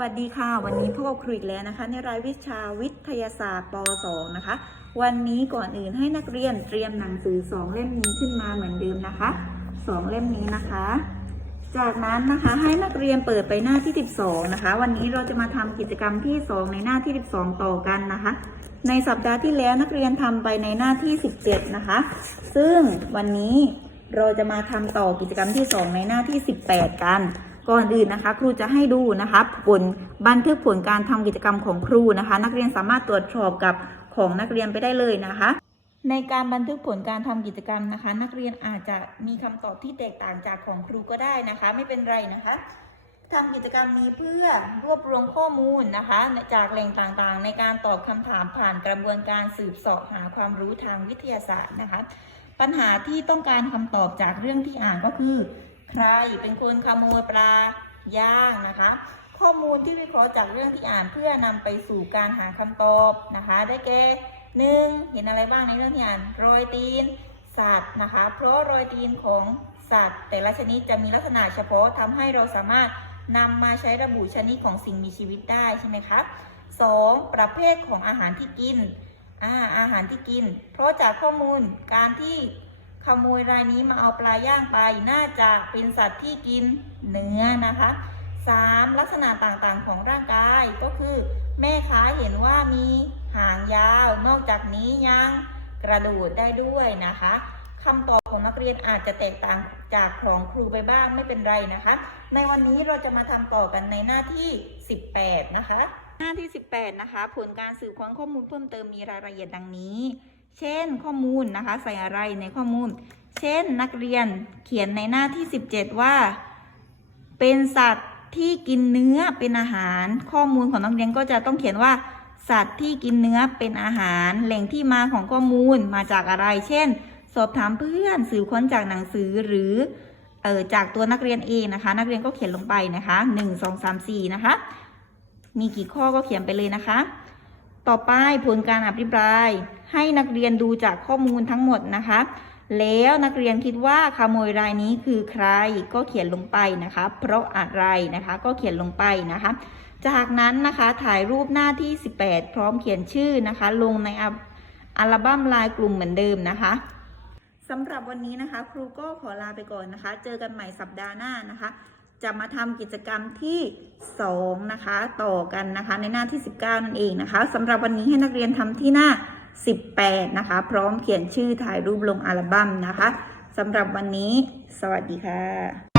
วัสดีค่ะ วันนี้พวกเราครูอีกแล้วนะคะ ในรายวิชาวิทยาศาสตร์ป .2 นะคะ วันนี้ก่อนอื่นให้นักเรียนเตรียมหนังสือสองเล่มนี้ขึ้นมาเหมือนเดิมนะคะสองเล่มนี้นะคะ จากนั้นนะคะให้นักเรียนเปิดไปหน้าที่ 12 นะคะ วันนี้เราจะมาทำกิจกรรมที่ 2 ในหน้าที่ 12 ต่อกันนะคะ ในสัปดาห์ที่แล้วนักเรียนทำไปในหน้าที่ 17 นะคะ ซึ่งวันนี้เราจะมาทำต่อกิจกรรมที่ 2 ในหน้าที่ 18 กัน ก่อนอื่นนะคะ ครูจะให้ดูนะคะผลบันทึกผลการทำกิจกรรมของครูนะคะ นักเรียนสามารถตรวจสอบกับของนักเรียนไปได้เลยนะคะ ในการบันทึกผลการทำกิจกรรมนะคะ นักเรียนอาจจะมีคำตอบที่แตกต่างจากของครูก็ได้นะคะ ไม่เป็นไรนะคะทำกิจกรรมนี้เพื่อรวบรวมข้อมูลนะคะ จากแหล่งต่างๆ ในการตอบคำถามผ่านกระบวนการสืบเสาะหาความรู้ทางวิทยาศาสตร์นะคะ ปัญหาที่ต้องการคำตอบจากเรื่องที่อ่านก็คือ ใครเป็นคนขโมยปลาย่างนะคะ ข้อมูลที่วิเคราะห์จากเรื่องที่อ่านเพื่อนำไปสู่การหาคำตอบนะคะ ได้แก่หนึ่งเห็นอะไรบ้างในเรื่องที่อ่านรอยตีน สัตว์นะคะ เพราะรอยตีนของสัตว์ แต่ละชนิดจะมีลักษณะเฉพาะทำให้เราสามารถนำมาใช้ระบุชนิดของสิ่งมีชีวิตได้ใช่ไหมคะสองประเภทของอาหารที่กินอาอาหารที่กิน เพราะจากข้อมูลการที่ ขโมยรายนี้มาเอาปลาย่างไปน่าจะเป็นสัตว์ที่กินเนื้อนะคะ 3. ลักษณะต่างๆของร่างกายก็คือ แม่ค้าเห็นว่ามีหางยาว นอกจากนี้ยังกระโดดได้ด้วยนะคะคำตอบของนักเรียนอาจจะแตกต่างจากของครูไปบ้างไม่เป็นไรนะคะ ในวันนี้เราจะมาทำต่อกันในหน้าที่ 18 นะคะ หน้าที่ 18 นะคะ ผลการสืบค้นข้อมูลเพิ่มเติมมีรายละเอียดดังนี้ เช่นข้อมูลนะคะ ใส่อะไรในข้อมูล เช่นนักเรียนเขียนในหน้าที่ 17 ว่า เป็นสัตว์ที่กินเนื้อเป็นอาหาร ข้อมูลของนักเรียนก็จะต้องเขียนว่า สัตว์ที่กินเนื้อเป็นอาหาร แหล่งที่มาของข้อมูลมาจากอะไร เช่น สอบถามเพื่อนสืบค้นจากหนังสือหรือเออจากตัวนักเรียนเองนะคะ นักเรียนก็เขียนลงไปนะคะหนึ่งสองสามสี่นะคะ มีกี่ข้อก็เขียนไปเลยนะคะ ต่อไปผลการอภิปราย ให้นักเรียนดูจากข้อมูลทั้งหมดนะคะ แล้วนักเรียนคิดว่าขโมยรายนี้คือใครก็เขียนลงไปนะคะ เพราะอะไรนะคะก็เขียนลงไปนะคะ จากนั้นนะคะถ่ายรูปหน้าที่ 18 พร้อมเขียนชื่อนะคะ ลงในอัลอัลบั้มลายกลุ่มเหมือนเดิมนะคะสำหรับวันนี้นะคะ ครูก็ขอลาไปก่อนนะคะ เจอกันใหม่สัปดาห์หน้านะคะ จะมาทำกิจกรรมที่2นะคะต่อกันนะคะในหน้าที่ 19 นั่นเองนะคะสำหรับวันนี้ให้นักเรียนทำที่หน้า 18 นะคะ พร้อมเขียนชื่อถ่ายรูปลงอัลบั้มนะคะสำหรับวันนี้ สวัสดีค่ะ